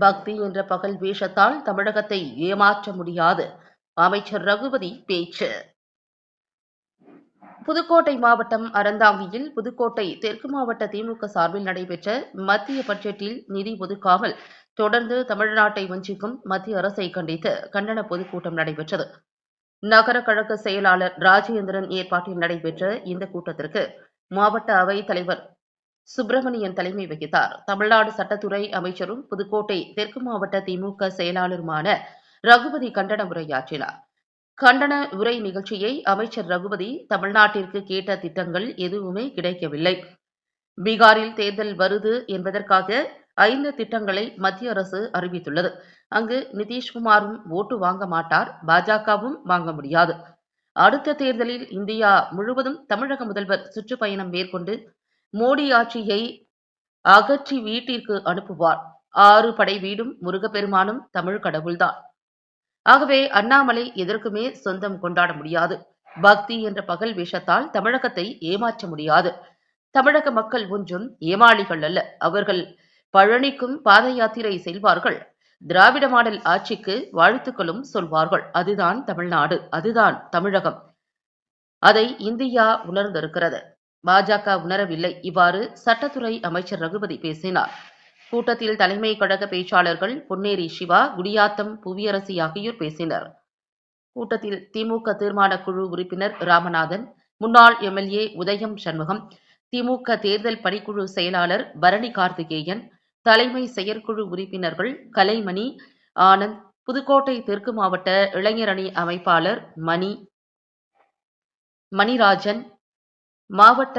பக்தி என்ற பகல் வேஷத்தால் தமிழகத்தை ஏமாற்ற முடியாது. அமைச்சர் ரகுபதி பேச்சு. புதுக்கோட்டை மாவட்டம் அறந்தாங்கியில் புதுக்கோட்டை தெற்கு மாவட்ட திமுக சார்பில் நடைபெற்ற மத்திய பட்ஜெட்டில் நிதி ஒதுக்காமல் தொடர்ந்து தமிழ்நாட்டை வஞ்சிக்கும் மத்திய அரசை கண்டித்து கண்டன பொதுக்கூட்டம் நடைபெற்றது. நகர கழக செயலாளர் ராஜேந்திரன் ஏற்பாட்டில் நடைபெற்ற இந்த கூட்டத்திற்கு மாவட்ட அவைத் தலைவர் சுப்பிரமணியன் தலைமை வகித்தார். தமிழ்நாடு சட்டத்துறை அமைச்சரும் புதுக்கோட்டை தெற்கு மாவட்ட திமுக செயலாளருமான ரகுபதி கண்டன உரையாற்றினார். கண்டன உரை நிகழ்ச்சியை அமைச்சர் ரகுபதி தமிழ்நாட்டிற்கு கேட்ட திட்டங்கள் எதுவுமே கிடைக்கவில்லை. பீகாரில் தேர்தல் வருது என்பதற்காக ஐந்து திட்டங்களை மத்திய அரசு அறிவித்துள்ளது. அங்கு நிதிஷ்குமாரும் ஓட்டு வாங்க மாட்டார் பாஜகவும் வாங்க முடியாது. அடுத்த தேர்தலில் இந்தியா முழுவதும் தமிழக முதல்வர் சுற்றுப்பயணம் மேற்கொண்டு மோடி ஆட்சியை அகற்றி வீட்டிற்கு அனுப்புவார். ஆறு படை வீடும் முருகப்பெருமானும் தமிழ் கடவுள்தான். ஆகவே அண்ணாமலை எதற்குமே சொந்தம் கொண்டாட முடியாது. பக்தி என்ற பகல் வேஷத்தால் தமிழகத்தை ஏமாற்ற முடியாது. தமிழக மக்கள் ஒன்றும் ஏமாளிகள் அல்ல. அவர்கள் பழனிக்கும் பாத யாத்திரை செல்வார்கள். திராவிட மாடல் ஆட்சிக்கு வாழ்த்துக்களும் சொல்வார்கள். அதுதான் தமிழ்நாடு. அதுதான் தமிழகம். அதை இந்தியா உணர்ந்திருக்கிறது. பாஜக உணரவில்லை. இவ்வாறு சட்டத்துறை அமைச்சர் ரகுபதி பேசினார். கூட்டத்தில் தலைமை கழக பேச்சாளர்கள் பொன்னேரி சிவா குடியாத்தம் புவியரசி ஆகியோர் பேசினர். கூட்டத்தில் திமுக தீர்மான குழு உறுப்பினர் ராமநாதன் முன்னாள் எம்எல்ஏ உதயம் சண்முகம் திமுக தேர்தல் பணிக்குழு செயலாளர் பரணி கார்த்திகேயன் தலைமை செயற்குழு உறுப்பினர்கள் கலைமணி ஆனந்த் புதுக்கோட்டை தெற்கு மாவட்ட இளைஞரணி அமைப்பாளர் மணி மணிராஜன் மாவட்ட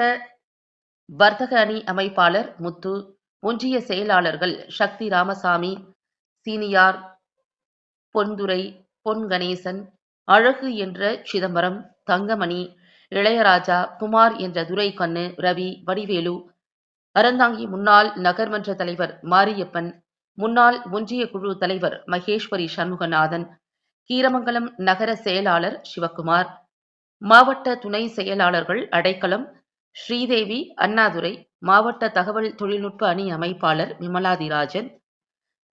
வர்த்தக அணி அமைப்பாளர் முத்து ஒன்றிய செயலாளர்கள் சக்தி ராமசாமி சீனியார் பொன்துரை பொன் கணேசன் அழகு என்ற சிதம்பரம் தங்கமணி இளையராஜா குமார் என்ற துரைக்கண்ணு ரவி வடிவேலு அறந்தாங்கி முன்னாள் நகர்மன்ற தலைவர் மாரியப்பன் முன்னாள் ஒன்றிய குழு தலைவர் மகேஸ்வரி சண்முகநாதன் கீரமங்கலம் நகர செயலாளர் சிவக்குமார் மாவட்ட துணை செயலாளர்கள் அடைக்கலம் ஸ்ரீதேவி அண்ணாதுரை மாவட்ட தகவல் தொழில்நுட்ப அணி அமைப்பாளர் விமலாதிராஜன்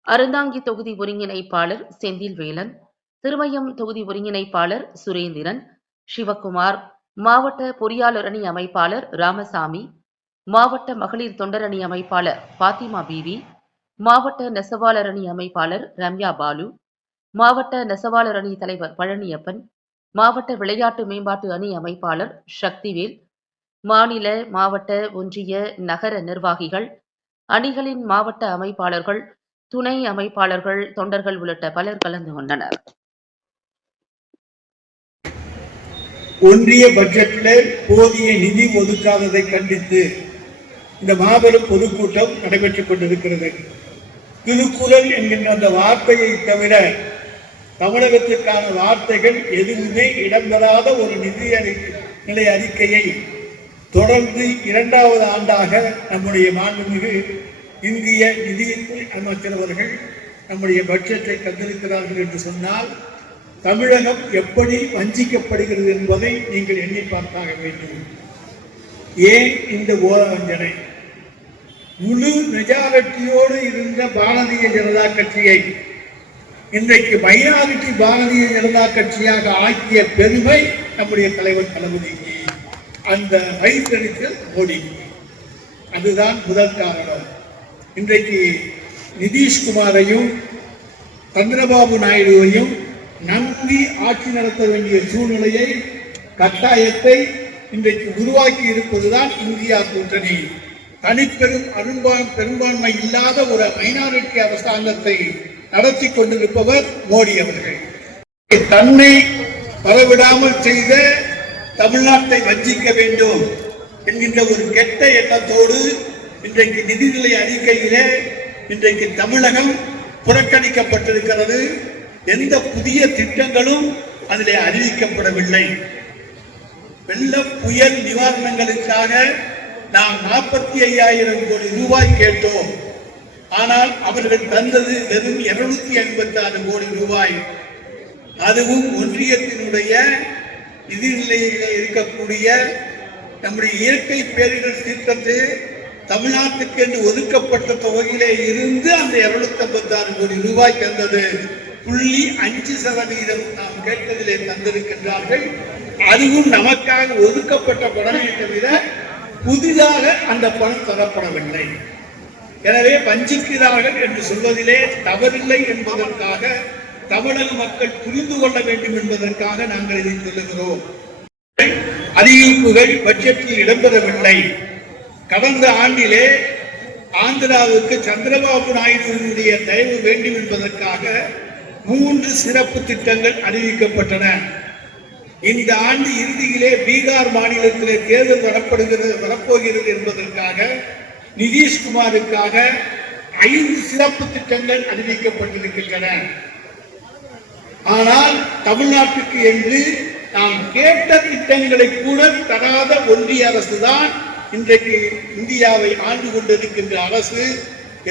அருந்தாங்கி தொகுதி ஒருங்கிணைப்பாளர் செந்தில்வேலன் திருமயம் தொகுதி ஒருங்கிணைப்பாளர் சுரேந்திரன் சிவக்குமார் மாவட்ட பொறியாளர் அணி அமைப்பாளர் ராமசாமி மாவட்ட மகளிர் தொண்டரணி அமைப்பாளர் பாத்திமா பிவி மாவட்ட நெசவாளர் அணி அமைப்பாளர் ரம்யா பாலு மாவட்ட நெசவாளர் அணி தலைவர் பழனியப்பன் மாவட்ட விளையாட்டு மேம்பாட்டு அணி அமைப்பாளர் சக்திவேல் மாநில மாவட்ட ஒன்றிய நகர நிர்வாகிகள் அணிகளின் மாவட்ட அமைப்பாளர்கள் துணை அமைப்பாளர்கள் தொண்டர்கள் உள்ளிட்ட பலர் கலந்து கொண்டனர். ஒன்றிய பட்ஜெட்டில் போதிய நிதி ஒதுக்காததை கண்டித்து இந்த மாபெரும் பொதுக்கூட்டம் நடைபெற்றுக் கொண்டிருக்கிறது. திருக்குறள் என்கின்ற அந்த வார்த்தையை தவிர தமிழகத்திற்கான வார்த்தைகள் எதுவுமே இடம்பெறாத ஒரு நிதி நிலை அறிக்கையை தொடர்ந்து இரண்டாவது ஆண்டாக நம்முடைய மாண்புமிகு இந்திய நிதித்துறை அமைச்சர் அவர்கள் நம்முடைய பட்ஜெட்டை தந்திருக்கிறார்கள் என்று சொன்னால் தமிழகம் எப்படி வஞ்சிக்கப்படுகிறது என்பதை நீங்கள் எண்ணி பார்த்தாக வேண்டும். ஏன் இந்த ஓரவஞ்சனை முழு மெஜாரிட்டியோடு இருந்த பாரதிய ஜனதா கட்சியை இன்றைக்கு மைனாரிட்டி பாரதிய ஜனதா கட்சியாக ஆக்கிய பெருமை நம்முடைய தலைவர் தளபதிக்கு அந்த வைத்தறிச்சல் மோடிக்கு அதுதான் முதல் காரணம். இன்றைக்கு நிதிஷ்குமாரையும் சந்திரபாபு நாயுடுவையும் நம்பி ஆட்சி நடத்த வேண்டிய சூழ்நிலையை கட்டாயத்தை இன்றைக்கு உருவாக்கி இருப்பதுதான் இந்தியா கூட்டணி. தனிப்பெரும் அரும்பா- பெரும்பான்மை இல்லாத ஒரு மைனாரிட்டி அரசாங்கத்தை நடத்தி கொண்டிருப்பவர் மோடி அவர்கள். தன்னை வரவிடாமல் செய்த தமிழ்நாட்டை வஞ்சிக்க வேண்டும் என்கின்ற ஒரு கெட்ட எண்ணத்தோடு இன்றைக்கு நிதிநிலை அறிக்கையிலே இன்றைக்கு தமிழகம் புறக்கணிக்கப்பட்டிருக்கிறது. எந்த புதிய திட்டங்களும் அதிலே அறிவிக்கப்படவில்லை. வெள்ள புயல் நிவாரணங்களுக்காக நாம் நாற்பத்தி ஐயாயிரம் கோடி ரூபாய் கேட்டோம். ஆனால் அவர்கள் தந்தது வெறும் இருநூத்தி ஐம்பத்தி ஆறு கோடி ரூபாய். அதுவும் ஒன்றியத்தினுடைய நிதிநிலையில் இருக்கக்கூடிய நம்முடைய இயற்கை பேரிடர் திட்டத்தை தமிழ்நாட்டுக்கு என்று ஒதுக்கப்பட்ட தொகையிலே இருந்து அந்த இருநூத்தி ஐம்பத்தி ஆறு கோடி ரூபாய் தந்தது. புள்ளி அஞ்சு சதவீதம் நாம் கேட்டதிலே தந்திருக்கின்றார்கள். அதுவும் நமக்காக ஒதுக்கப்பட்ட பணமே தவிர புதிதாக அந்த பணம் தரப்படவில்லை. எனவே வஞ்சிக்கிறார்கள் என்று சொல்வதிலே தவறில்லை என்பதற்காக தமிழக மக்கள் புரிந்து கொள்ள வேண்டும் என்பதற்காக நாங்கள் இதை சொல்லுகிறோம். அறிவிப்புகள் பட்ஜெட்டில் இடம்பெறவில்லை. கடந்த ஆண்டிலே ஆந்திராவுக்கு சந்திரபாபு நாயுடுவினுடைய தயவு வேண்டும் என்பதற்காக மூன்று சிறப்பு திட்டங்கள் அறிவிக்கப்பட்டன. இந்த ஆண்டு இறுதியிலே பீகார் மாநிலத்திலே தேர்தல் வரப்படுகிறது வரப்போகிறது என்பதற்காக நிதிஷ்குமாருக்காக ஐந்து சிறப்பு திட்டங்கள் அறிவிக்கப்பட்டிருக்கின்றன. ஆனால் தமிழ்நாட்டுக்கு என்று நாம் கேட்ட திட்டங்களை கூட தராத ஒன்றிய அரசு தான் இன்றைக்கு இந்தியாவை ஆண்டு கொண்டிருக்கின்ற அரசு.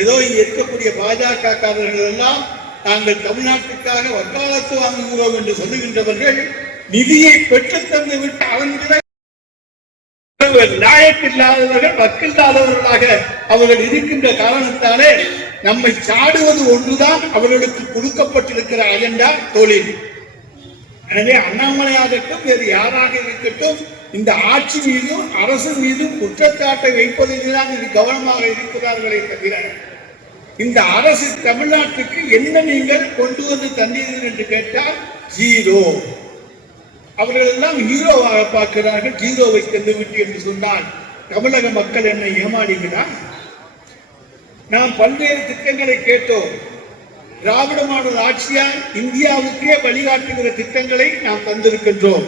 ஏதோ இருக்கக்கூடிய பாஜக காரர்கள் எல்லாம் நாங்கள் தமிழ்நாட்டுக்காக வக்காலத்து வாங்குகிறோம் என்று சொல்லுகின்றவர்கள் நிதியை பெற்றுத்தந்து விட்டு அவன்களை அவர்களை நியாயத்தில்லாதவர்கள் வக்கில்லாதவர்களாக அவர்கள் இருக்கின்ற காரணத்தாலே நம்மை சாடுவது ஒன்றுதான் அவர்களுக்கு கொடுக்கப்பட்டிருக்கிற அஜெண்டா தொழில் எனவே அண்ணாமலையாகட்டும் வேறு யாராக இருக்கட்டும் இந்த ஆட்சி மீதும் அரசு மீதும் குற்றச்சாட்டை வைப்பதில்தான் இது கவனமாக இருக்கிறார்களே தவிர இந்த அரசு தமிழ்நாட்டுக்கு என்ன நீங்கள் கொண்டு வந்து தந்தீர்கள் என்று கேட்டால் ஜீரோ. அவர்கள் எல்லாம் ஹீரோவாக பார்க்கிறார்கள் ஹீரோவை தந்துவிட்டு என்று சொன்னால் தமிழக மக்கள் என்னை ஏமாடுகிறார் நாம் பல்வேறு திட்டங்களை கேட்டோம். திராவிட மாடல் ஆட்சியால் இந்தியாவுக்கே வழிகாட்டுகிற திட்டங்களை நாம் தந்திருக்கின்றோம்.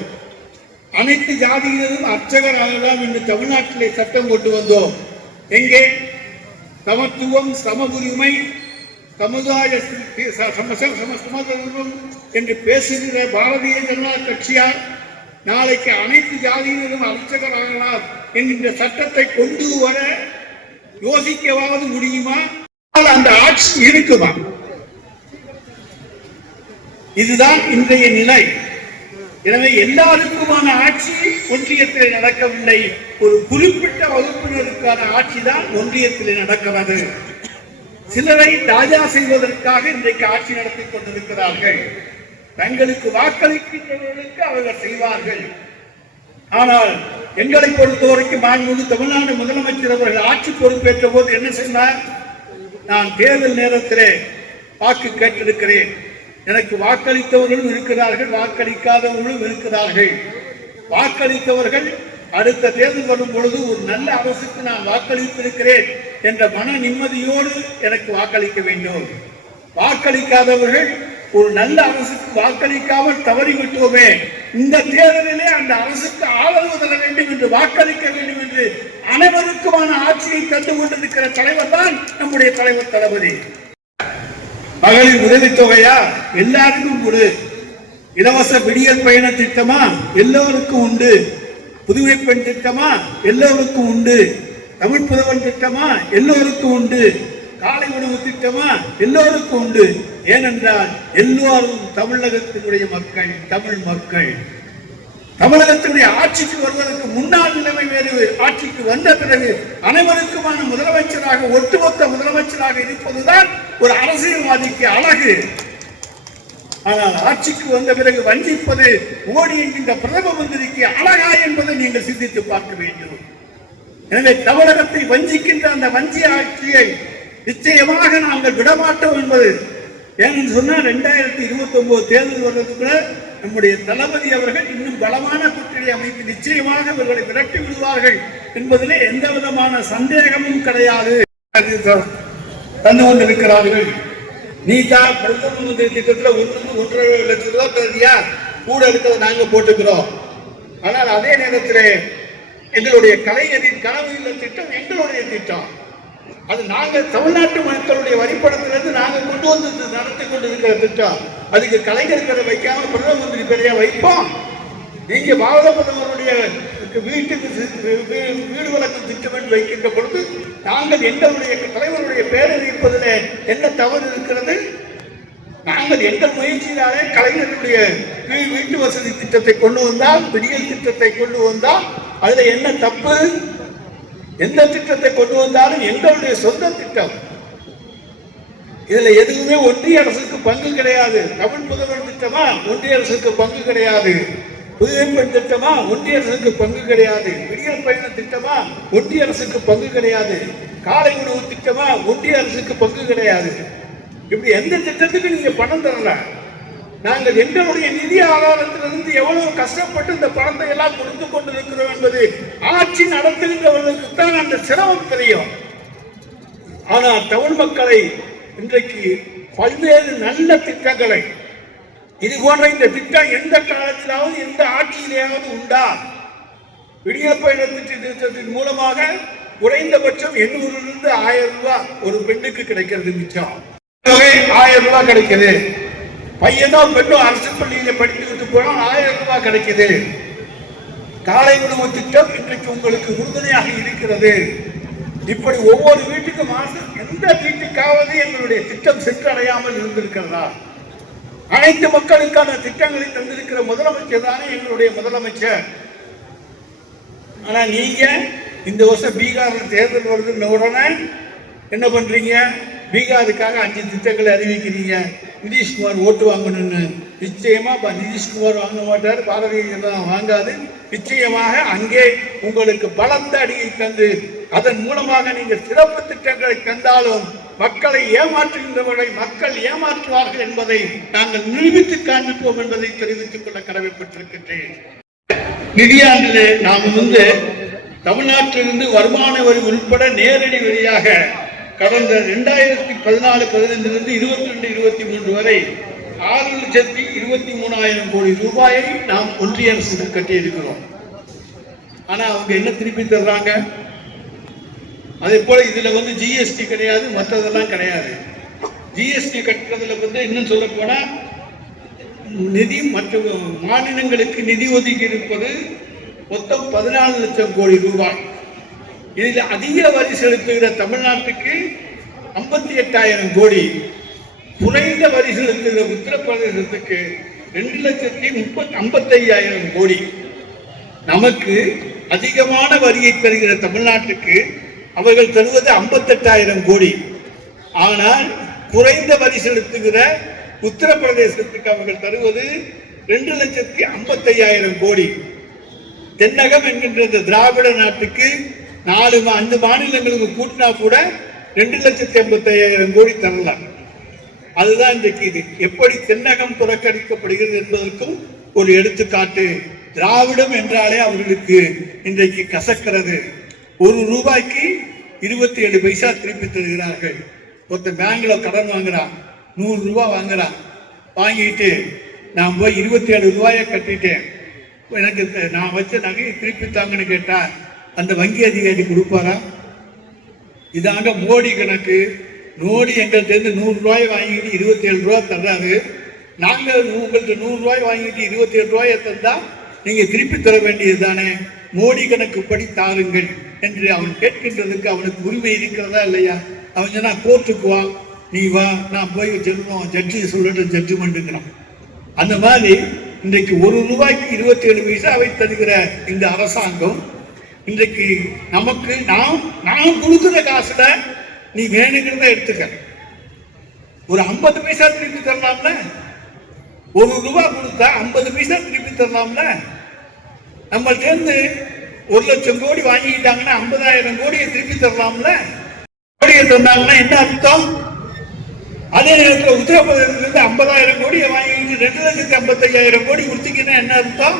அனைத்து ஜாதியினரும் அர்ச்சகர் ஆகலாம் என்று தமிழ்நாட்டிலே சட்டம் கொண்டு வந்தோம். எங்கே? சமத்துவம் சம உரிமை சமுதாய சி- சமத்துவம் என்று பேசுகிற பாரதிய ஜனதா கட்சியார் நாளைக்கு அனைத்து ஜாதியினரும் அர்ச்சகர் என்கின்ற சட்டத்தை கொண்டு வர யோசிக்கவாவது முடியுமா? ஆனால் அந்த ஆட்சி இருக்குமா? இதுதான் இன்றைய நிலை. எனவே எல்லாருக்குமான ஆட்சி ஒன்றியத்தில் நடக்கவில்லை. ஒரு குறிப்பிட்ட வகுப்பினருக்கான ஆட்சி தான் ஒன்றியத்தில் நடக்கிறது. சிலரை ராஜா செய்வதற்காக இன்றைக்கு ஆட்சி நடத்தி கொண்டிருக்கிறார்கள். தங்களுக்கு வாக்களிக்கின்றவர்களுக்கு அவர்கள் செய்வார்கள். ஆனால் எங்களை பொறுத்தவரைக்கும் மாண்புமிகு தமிழ்நாடு முதலமைச்சர் அவர்கள் ஆட்சி பொறுப்பேற்ற போது என்ன சொன்னார்? நான் தேர்தல் நேரத்திலே வாக்கு கேட்டிருக்கிறேன். எனக்கு வாக்களித்தவர்களும் இருக்கிறார்கள் வாக்களிக்காதவர்களும் இருக்கிறார்கள். வாக்களித்தவர்கள் அடுத்த தேர்தல் வரும் பொழுது ஒரு நல்ல அரசுக்கு நான் வாக்களித்திருக்கிறேன் என்ற மன நிம்மதியோடு எனக்கு வாக்களிக்க வேண்டும். வாக்களிக்காதவர்கள் ஒரு நல்ல அரசுக்கு வாக்களிக்காமல் தவறிவிட்டோமே இந்த தேர்தலிலே அந்த அரசுக்கு ஆதரவு தர வேண்டும் என்று வாக்களிக்க வேண்டும் என்று அனைவருக்குமான ஆட்சியை தந்து கொண்டிருக்கிற தலைவர் தான் நம்முடைய தலைவர் தளபதி. மகளிர் உதவித்தொகையா எல்லாருக்கும் கொடு இலவச விடியல் பயண திட்டமா? எல்லோருக்கும் உண்டு. புதுமை பெண் திட்டமா? எல்லோருக்கும் உண்டு. தமிழ் புதவன் திட்டமா? எல்லோருக்கும் உண்டு. காலை உணவு திட்டமா? எல்லோருக்கும் உண்டு. ஏனென்றால் எல்லோரும் தமிழகத்தினுடைய மக்கள் தமிழ் மக்கள். தமிழகத்தினுடைய ஆட்சிக்கு வருவதற்கு முன்னாள் நிலைமை வேறு. ஆட்சிக்கு வந்த பிறகு அனைவருக்குமான முதலமைச்சராக ஒட்டுமொத்த முதலமைச்சராக இருப்பதுதான் ஒரு அரசியல்வாதிக்கு அழகு. ஆனால் ஆட்சிக்கு வந்த பிறகு வஞ்சிப்பது மோடி என்கின்ற பிரதம மந்திரிக்கு அழகா என்பதை நீங்கள் சிந்தித்து பார்க்க வேண்டும். எனவே தமிழகத்தை வஞ்சிக்கின்ற அந்த வஞ்சி ஆட்சியை நிச்சயமாக நாங்கள் விடமாட்டோம் என்பது ஏன்னு சொன்னால் ரெண்டாயிரத்தி இருபத்தி ஒன்பது தேர்தல் வர்றதுக்குள்ள நம்முடைய தளபதி அவர்கள் இன்னும் பலமான கூட்டணி அமைத்து நிச்சயமாக இவர்களை விரட்டி விடுவார்கள் என்பதிலே எந்த விதமான சந்தேகமும் கிடையாது. தந்து கொண்டிருக்கிறார்கள். நீதா பிரதம மந்திரி திட்டத்துல ஒன்று ஒன்றரை லட்சம் ரூபாய் பிரதியா கூட இருக்கிறத நாங்க போட்டுக்கிறோம். ஆனால் அதே நேரத்தில் எங்களுடைய கலைஞரின் கனவு இல்ல திட்டம் எங்களுடைய திட்டம். அது நாங்கள் தமிழ்நாட்டு மக்களுடைய வரிப்படத்திலிருந்து நாங்கள் கொண்டு வந்து நடத்தி கொண்டிருக்கிற திட்டம். அதுக்கு கலைஞர்களை வைக்காமல் வைக்காம பிரதம மந்திரி பேரையா வைப்போம். நீங்க பாரத பிரதமருடைய வீட்டுக்கு வீடு வழக்கு திட்டம் என்று வைக்கின்ற பொழுது நாங்கள் எங்களுடைய தலைவருடைய பேரை என்ன தவறு இருக்கிறது? நாங்கள் எங்கள் முயற்சியினாலே கலைஞருடைய வீட்டு வசதி திட்டத்தை கொண்டு வந்தால் விடியல் திட்டத்தை கொண்டு வந்தால் அதுல என்ன தப்பு? எந்த திட்டத்தை கொண்டு வந்தாலும் எங்களுடைய சொந்த திட்டம். இதுல எதுவுமே ஒன்றிய அரசுக்கு பங்கு கிடையாது. தமிழ் முதல்வர் திட்டமா? ஒன்றிய அரசுக்கு பங்கு கிடையாது. புதுவை பெண் திட்டமா? ஒன்றிய அரசுக்கு பங்கு கிடையாது. விடியல் பயண திட்டமா? ஒன்றிய அரசுக்கு பங்கு கிடையாது. காலை உணவு திட்டமா? ஒன்றிய அரசுக்கு பங்கு கிடையாது. இப்படி எந்த திட்டத்துக்கு நீங்க பணம் தரல? நாங்கள் எங்களுடைய நிதி ஆதாரத்திலிருந்து எவ்வளவு கஷ்டப்பட்டு இந்த பணத்தை எல்லாம் கொடுத்து கொண்டிருக்கிறோம் என்பது ஆட்சி நடத்துகின்றவர்களுக்கு தான் அந்த சிரமம் தெரியும். ஆனால் தமிழ் மக்களை இன்றைக்கு பல்வேறு நல்ல திட்டங்களை இது போன்ற இந்த திட்டம் எந்த காலத்திலாவது எந்த ஆட்சியிலேயாவது உண்டா? விடிய திட்டத்தின் மூலமாக குறைந்தபட்சம் எண்ணூறிலிருந்து ஆயிரம் ரூபாய் ஒரு பெண்ணுக்கு கிடைக்கிறது மிச்சம். ஆயிரம் ரூபாய் கிடைக்குது. பையனோ பெண்ணோ அரசு பள்ளியில படித்து விட்டு போனால் ஆயிரம் ரூபாய் கிடைக்குது. காலை உணவு திட்டம் இன்றைக்கு உங்களுக்கு உறுதுணையாக இருக்கிறது. இப்படி ஒவ்வொரு வீட்டுக்கு மாசம் எந்த வீட்டுக்காவது எங்களுடைய திட்டம் சென்றடையாமல் இருந்திருக்கிறதா? அனைத்து மக்களுக்கான திட்டங்களை தந்திருக்கிற முதலமைச்சர் தானே எங்களுடைய முதலமைச்சர். ஆனா நீங்க இந்த வருஷம் பீகார்ல தேர்தல் வருதுன்ன உடனே என்ன பண்றீங்க? பீகாருக்காக அஞ்சு திட்டங்களை அறிவிக்கிறீங்க. நிதிஷ்குமார் ஓட்டு வாங்கணும்னு. நிச்சயமா நிதிஷ்குமார் வாங்க மாட்டார். பாரதிய ஜனதா வாங்காது. நிச்சயமாக அங்கே உங்களுக்கு பலத்த அடியை தந்து அதன் மூலமாக நீங்கள் சிறப்பு திட்டங்களை தந்தாலும் மக்களை ஏமாற்றுகின்றவர்களை மக்கள் ஏமாற்றுவார்கள் என்பதை நாங்கள் நிரூபித்து காண்பிப்போம் என்பதை தெரிவித்துக் கொள்ள கடமைப்பட்டிருக்கின்றேன். நிதியாண்டிலே நாம் வந்து தமிழ்நாட்டிலிருந்து வருமான வரி உள்பட நேரடி வரியாக கடந்த ரெண்டாயிரத்தி பதினாலு பதினைந்திலிருந்து இருபத்தி ரெண்டு இருபத்தி மூன்று வரை ஆறு லட்சத்தி இருபத்தி மூணாயிரம் கோடி ரூபாயை நாம் ஒன்றிய அரசுக்கு கட்டியிருக்கிறோம். ஆனா அவங்க என்ன திருப்பி தர்றாங்க? அதே போல இதுல வந்து ஜிஎஸ்டி கிடையாது மற்றதெல்லாம் கிடையாது. ஜிஎஸ்டி கட்டுறதுல வந்து இன்னும் சொல்ல போனா நிதி மற்றும் மாநிலங்களுக்கு நிதி ஒதுக்கி இருப்பது மொத்தம் பதினாலு லட்சம் கோடி ரூபாய். இதில் அதிக வரி செலுத்துகிற தமிழ்நாட்டுக்கு ஐம்பத்தி எட்டாயிரம் கோடி. குறைந்த வரி செலுத்துகிற உத்தரப்பிரதேசத்துக்கு ரெண்டு லட்சத்தி முப்பத்தி ஐம்பத்தையாயிரம் கோடி. நமக்கு அதிகமான வரியை தருகிற தமிழ்நாட்டுக்கு அவர்கள் தருவது ஐம்பத்தெட்டாயிரம் கோடி. ஆனால் குறைந்த வரி செலுத்துகிற உத்தரப்பிரதேசத்துக்கு அவர்கள் தருவது ரெண்டு லட்சத்தி ஐம்பத்தையாயிரம் கோடி. தென்னகம் என்கின்ற இந்த திராவிட நாட்டுக்கு நாலு அஞ்சு மாநிலங்களுக்கு கூட்டினா கூட ரெண்டு லட்சத்தி ஐம்பத்தையாயிரம் கோடி தரலாம். அதுதான் இன்றைக்கு இது. எப்படி தென்னகம் புறக்கணிக்கப்படுகிறது என்பதற்கும் ஒரு எடுத்துக்காட்டு. திராவிடம் என்றாலே அவர்களுக்கு இன்றைக்கு கசக்கிறது. ஒரு ரூபாய்க்கு இருபத்தி ஏழு பைசா திருப்பி தருகிறார்கள். ஒருத்தன் பேங்க்ல கடன் வாங்குறான் நூறு ரூபாய் வாங்குறான். வாங்கிட்டு நான் போய் இருபத்தி ஏழு ரூபாயை கட்டிட்டேன். எனக்கு நான் வச்ச நகையை திருப்பி தாங்கன்னு கேட்டால் அந்த வங்கி அதிகாரி கொடுப்பாரா? இதாங்க மோடி கணக்கு. மோடி எங்கள்கிட்ட நூறு ரூபாய் வாங்கிட்டு இருபத்தி ஏழு ரூபாய் தர்றாரு. நாங்கள் உங்கள்கிட்ட நூறு ரூபாய் வாங்கிட்டு இருபத்தி ஏழு ரூபாயை தந்தா நீங்க திருப்பி தர வேண்டியது தானே மோடி கணக்கு தாருங்கள். என்று அவன் கேட்கின்றதுக்கு அவனுக்கு உரிமை இருக்கிறதா இல்லையா? அவன் சொன்னா கோர்ட்டுக்கு வா நீ வா நான் போய் சொல்லுவோம் ஜட்ஜி சொல்லட்டும் ஜட்ஜ்மெண்ட்டுங்கிறான் அந்த மாதிரி இன்றைக்கு ஒரு ரூபாய்க்கு இருபத்தி ஏழு பைசாவை தருகிற இந்த அரசாங்கம் இன்றைக்கு நமக்கு நாம் நாம் கொடுக்குற காசுல நீ வேணுங்கிறத எடுத்துக்க. ஒரு ஐம்பது பைசா திருப்பி தரலாம்ல? ஒரு ரூபாய் கொடுத்தா ஐம்பது பைசா திருப்பி தரலாம்ல? நம்மள்ட்ட இருந்து ஒரு லட்சம் கோடி வாங்கிக்கிட்டாங்கன்னா ஐம்பதாயிரம் கோடியை திருப்பி தரலாம்ல? கோடியை தந்தாங்கன்னா என்ன அர்த்தம்? அதே நேரத்தில் உத்தரப்பிரதேசத்திலிருந்து ஐம்பதாயிரம் கோடியை வாங்கிட்டு ரெண்டு லட்சத்தி ஐம்பத்தையாயிரம் கோடி கொடுத்தீங்கன்னா என்ன அர்த்தம்?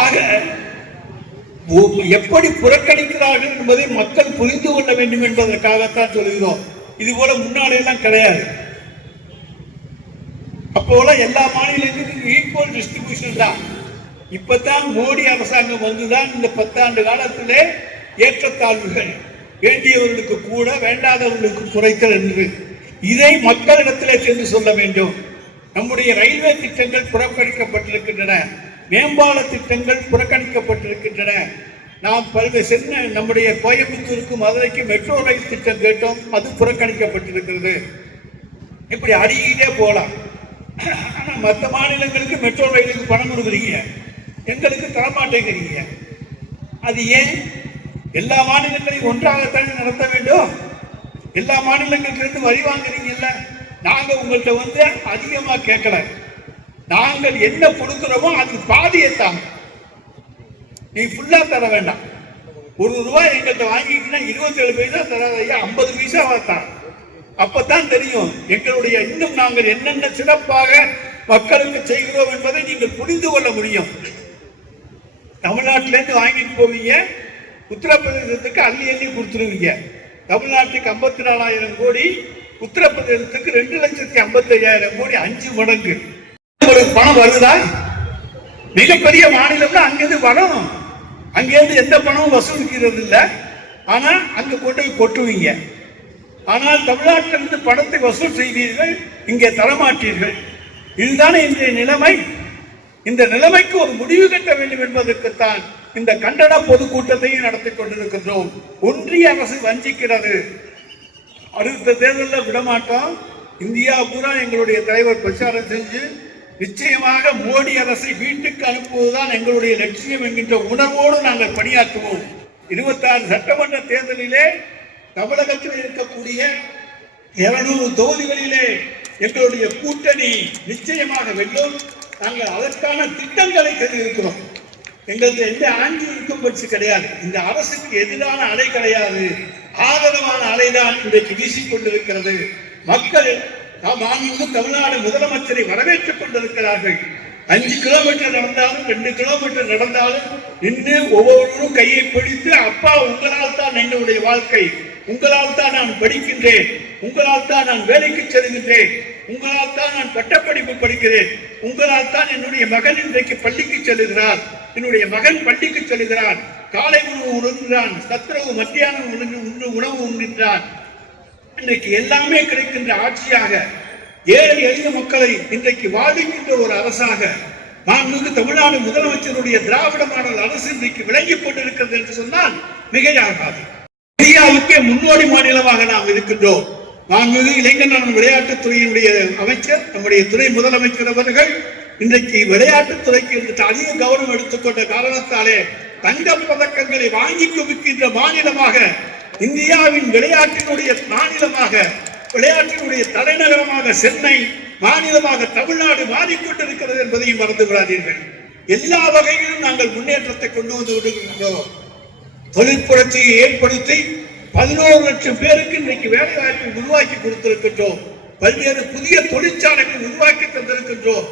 ஆக எப்படி புறக்கணிக்கிறார்கள் என்பதை மக்கள் புரிந்து கொள்ள வேண்டும் என்பதற்காகத்தான் சொல்கிறோம். இது போல முன்னாடியெல்லாம் கிடையாது. அப்போல எல்லா மாநிலங்களுக்கும் ஈக்குவல் டிஸ்ட்ரிபியூஷன் தான். இப்பதான் மோடி அரசாங்கம் வந்துதான் இந்த பத்தாண்டு காலத்திலே ஏற்றத்தாழ்வுகள். வேண்டியவர்களுக்கு கூட வேண்டாதவர்களுக்கு குறைத்தல் என்று. இதை மக்களிடத்திலே சென்று சொல்ல வேண்டும். நம்முடைய ரயில்வே திட்டங்கள் புறக்கணிக்கப்பட்டிருக்கின்றன. மேம்பால திட்டங்கள் புறக்கணிக்கப்பட்டிருக்கின்றன. நாம் பல்வேறு சென்னை நம்முடைய கோயம்புத்தூருக்கு மதுரைக்கு மெட்ரோ ரயில் திட்டம் கேட்டோம் அது புறக்கணிக்கப்பட்டிருக்கிறது. இப்படி அடிக்கிட்டே போகலாம். ஆனால் மற்ற மாநிலங்களுக்கு மெட்ரோ ரயிலுக்கு பணம் கொடுக்குறீங்க. எங்களுக்கு தரமாட்டேங்கிறீங்க. அது ஏன்? எல்லா மாநிலங்களையும் ஒன்றாகத்தானே நடத்த வேண்டும்? எல்லா மாநிலங்களிலிருந்து வரி வாங்குறீங்கல்ல? நாங்க உங்கள்கிட்ட வந்து அதிகமா கேட்கல. நாங்கள் என்ன கொடுக்கிறோமோ அதுக்கு பாதியை தாங்க நீ ஃபுல்லா தர வேண்டாம். ஒரு ரூபாய் எங்கள்கிட்ட வாங்கிக்கிட்டா இருபத்தேழு பைசா தராத ஐயா ஐம்பது பைசா தான் அப்பதான் தெரியும் எங்களுடைய இன்னும் நாங்கள் என்னென்ன சிறப்பாக மக்களுக்கு செய்கிறோம் என்பதை நீங்கள் புரிந்து கொள்ள முடியும். தமிழ்நாட்டில இருந்து வாங்கிட்டு போவீங்க. உத்தரப்பிரதேசத்துக்கு அள்ளி அள்ளி கொடுத்துருவீங்க. தமிழ்நாட்டுக்கு ஐம்பத்தி நாலாயிரம் கோடி உத்தரப்பிரதேசத்துக்கு ரெண்டு லட்சத்தி ஐம்பத்தி ஐயாயிரம் கோடி அஞ்சு மடங்கு. உங்களுக்கு பணம் வருதா? மிகப்பெரிய மாநிலம்னா அங்கிருந்து வரும். அங்கிருந்து எந்த பணமும் வசூலிக்கிறது இல்லை ஆனா அங்க கொண்டு போய் கொட்டுவீங்க. ஆனால் தமிழ்நாட்டிலிருந்து பணத்தை வசூல் செய்வீர்கள் இங்கே தரமாட்டீர்கள். இதுதானே இன்றைய நிலைமை. இந்த நிலைமைக்கு ஒரு முடிவு கட்ட வேண்டும் என்பதற்குத்தான் இந்த கண்டன பொதுக்கூட்டத்தையும் நடத்தி கொண்டிருக்கின்றோம். ஒன்றிய அரசு வஞ்சிக்கிறது. அடுத்த தேர்தலில் விடமாட்டோம் இந்தியா பூரா எங்களுடைய தலைவர் பிரச்சாரம் செஞ்சு நிச்சயமாக மோடி அரசை வீட்டுக்கு அனுப்புவதுதான் எங்களுடைய லட்சியம் என்கின்ற உணர்வோடு நாங்கள் பணியாற்றுவோம். இருபத்தாறு சட்டமன்ற தேர்தலிலே தமிழகத்தில் இருக்கக்கூடிய இருநூறு தொகுதிகளிலே எங்களுடைய கூட்டணி நிச்சயமாக வெல்லும். நாங்கள் அதற்கான திட்டங்களை தெரிவிக்கிறோம் எங்களுக்கு எந்த ஆஞ்சி இருக்கும் பட்சி கிடையாது. இந்த அரசுக்கு எதிரான அலை கிடையாது. ஆதரவான அலைதான் இன்றைக்கு வீசிக்கொண்டிருக்கிறது மக்கள் நாம் மாண்புமிகு தமிழ்நாடு முதலமைச்சரை வரவேற்றுக் கொண்டிருக்கிறார்கள். அஞ்சு கிலோமீட்டர் நடந்தாலும் ரெண்டு கிலோமீட்டர் நடந்தாலும் நின்று ஒவ்வொருவரும் கையை பிடித்து அப்பா உங்களால் தான் என்னுடைய வாழ்க்கை. உங்களால் தான் நான் படிக்கின்றேன். உங்களால் தான் நான் வேலைக்கு செல்கின்றேன். உங்களால் தான் நான் பட்டப்படிப்பு படிக்கிறேன். உங்களால் தான் என்னுடைய மகன் இன்றைக்கு பள்ளிக்கு செல்லுகிறார் என்னுடைய மகன் பள்ளிக்கு செல்கிறான் காலை உணவு உணர்கிறான் சத்துணவு மத்தியானம் உணவு உண்டு உணவு உண்கின்றான் இன்றைக்கு எல்லாமே கிடைக்கின்ற ஆட்சியாக ஏழை எளிய மக்களை இன்றைக்கு வாழ்கின்ற ஒரு அரசாக மாண்புமிகு தமிழ்நாடு முதலமைச்சருடைய திராவிட மாடல் அரசு இன்றைக்கு விளங்கி கொண்டிருக்கிறது என்று சொன்னால் மிகையாகாது. இந்தியாவுக்கே முன்னோடி மாநிலமாக நாம் இருக்கின்றோம். மாண்புமிகு இளைஞர் விளையாட்டுத்துறையினுடைய விளையாட்டுத் துறையினுடைய அமைச்சர் நம்முடைய துறை முதலமைச்சர் அவர்கள் இன்றைக்கு விளையாட்டுத் துறைக்கு அதிக கவனம் எடுத்துக்கொண்ட காரணத்தாலே தங்க பதக்கங்களை வாங்கி குவிக்கின்ற மாநிலமாக இந்தியாவின் விளையாட்டினுடைய மாநிலமாக விளையாட்டினுடைய தலைநகரமாக சென்னை மாநிலமாக தமிழ்நாடு மாறிக்கொண்டிருக்கிறது என்பதையும் மறந்து விடாதீர்கள். எல்லா வகையிலும் நாங்கள் முன்னேற்றத்தை கொண்டு வந்து விடுகின்றோம். தொழிற்புரட்சியை ஏற்படுத்தி பதினோரு லட்சம் பேருக்கு இன்றைக்கு வேலை வாய்ப்பை உருவாக்கி கொடுத்திருக்கின்றோம். பல்வேறு புதிய தொழிற்சாலைகள் உருவாக்கி தந்திருக்கின்றோம்.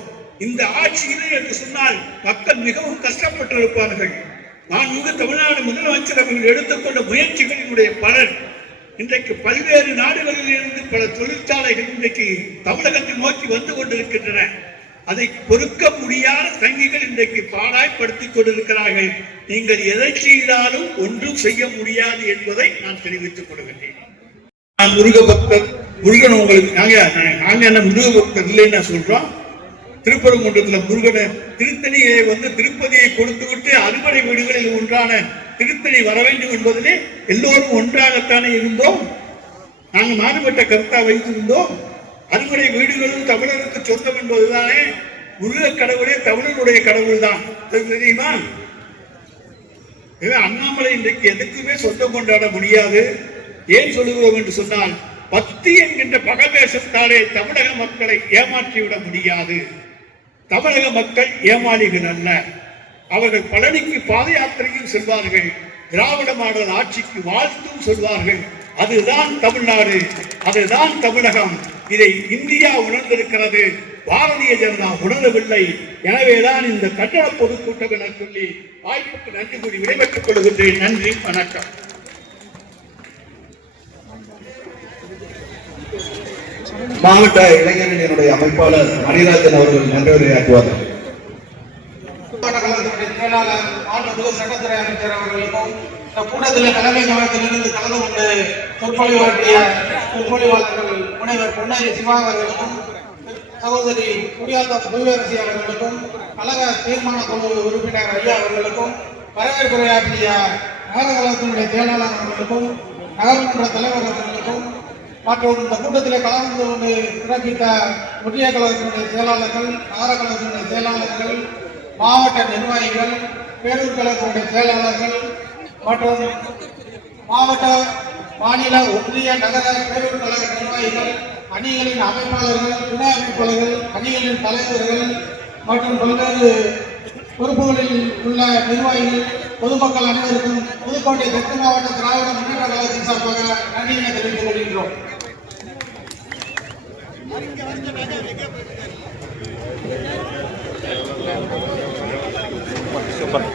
இந்த ஆட்சியிலே என்று சொன்னால் மக்கள் மிகவும் கஷ்டப்பட்டிருப்பார்கள். நான் மிக தமிழ்நாடு முதலமைச்சர் அவர்கள் எடுத்துக்கொண்ட முயற்சிகளினுடைய பலன். இன்றைக்கு பல்வேறு நாடுகளில் இருந்து பல தொழிற்சாலைகள் இன்றைக்கு தமிழகத்தை நோக்கி வந்து கொண்டிருக்கின்றன. அதை பொறுக்க முடியாத சங்கிகள் இன்றைக்கு பாடாய்படுத்திக் கொண்டிருக்கிறார்கள். நீங்கள் எதை செய்தாலும் ஒன்றும் செய்ய முடியாது என்பதை நான் தெரிவித்துக் கொள்கின்றேன். நான் முருக பக்தர் முருகன் உங்களுக்கு நாங்க நாங்க என்ன முருக பக்தர் இல்லைன்னு சொல்றோம். திருப்பரங்குன்றத்துல முருகனை திருத்தணியை வந்து திருப்பதியை கொடுத்து விட்டு அறுவடை வீடுகளில் ஒன்றான திருத்தணி வர வேண்டும் என்பதிலே எல்லோரும் ஒன்றாகத்தானே இருந்தோம். நாங்கள் மாறுபட்ட கருத்தா வைத்திருந்தோம். அறுவடை வீடுகளும் தமிழருக்கு சொந்தம் என்பதுதானே? உள்ள கடவுளே தமிழனுடைய கடவுள் தான் தெரியுமா? அண்ணாமலை இன்றைக்கு எதுக்குமே சொந்தம் கொண்டாட முடியாது. ஏன் சொல்லுகிறோம் என்று சொன்னால் பக்தி என்கின்ற பகவேசத்தாலே தமிழக மக்களை ஏமாற்றிவிட முடியாது. தமிழக மக்கள் ஏமாளிகள் அல்ல. அவர்கள் பழனிக்கு பாத யாத்திரையும் செல்வார்கள் திராவிட மாடல் ஆட்சிக்கு வாழ்த்தும் சொல்வார்கள். அதுதான் தமிழ்நாடு அதுதான் தமிழகம். இதை இந்தியா உணர்ந்திருக்கிறது. பாரதிய ஜனதா உணரவில்லை. எனவேதான் இந்த கட்டண பொதுக்கூட்டம் என சொல்லி வாய்ப்புக்கு நன்றி கூறி விடைபெற்றுக் கொள்கின்றேன். நன்றி வணக்கம். மாவட்ட இளைஞரணியினுடைய அமைப்பாளர் மணிராஜன் அவர்கள் செயலாளர் மாண்புமிகு சட்டத்துறை அமைச்சர் அவர்களுக்கும் இந்த கூட்டத்தில் தலைமை கழகத்திலிருந்து கலந்து கொண்டு சொற்பொழிவாற்றிய சொற்பொழிவாளர்கள் முனைவர் பொன்னாரி சிவா அவர்களுக்கும் சகோதரி குடியாத்தம் புவியரசி அவர்களுக்கும் கழக தீர்மான குழு உறுப்பினர் ஐயா அவர்களுக்கும் வரவேற்புரையாற்றிய நகர செயலாளர் அவர்களுக்கும் நகர்மன்ற தலைவர் அவர்களுக்கும் மற்றும் இந்த கூட்டத்தில் கலந்து கொண்டு சிறப்பித்த ஒன்றிய கழகத்தினுடைய செயலாளர்கள் நகர கழகத்தினுடைய செயலாளர்கள் மாவட்ட நிர்வாகிகள் பேரூர் கழகத்தினுடைய செயலாளர்கள் மற்றும் மாவட்ட மாநில ஒன்றிய நகர பேரூர் கழக நிர்வாகிகள் அணிகளின் அமைப்பாளர்கள் துணை அமைப்பாளர்கள் அணிகளின் தலைவர்கள் மற்றும் பல்வேறு பொறுப்புகளில் உள்ள நிர்வாகிகள் பொதுமக்கள் அனைவருக்கும் புதுக்கோட்டை தெற்கு மாவட்ட திராவிட முன்னேற்ற கழகத்தின் சார்பாக நன்றியினை தெரிவித்துக் கொள்கின்றோம். சூப்பர்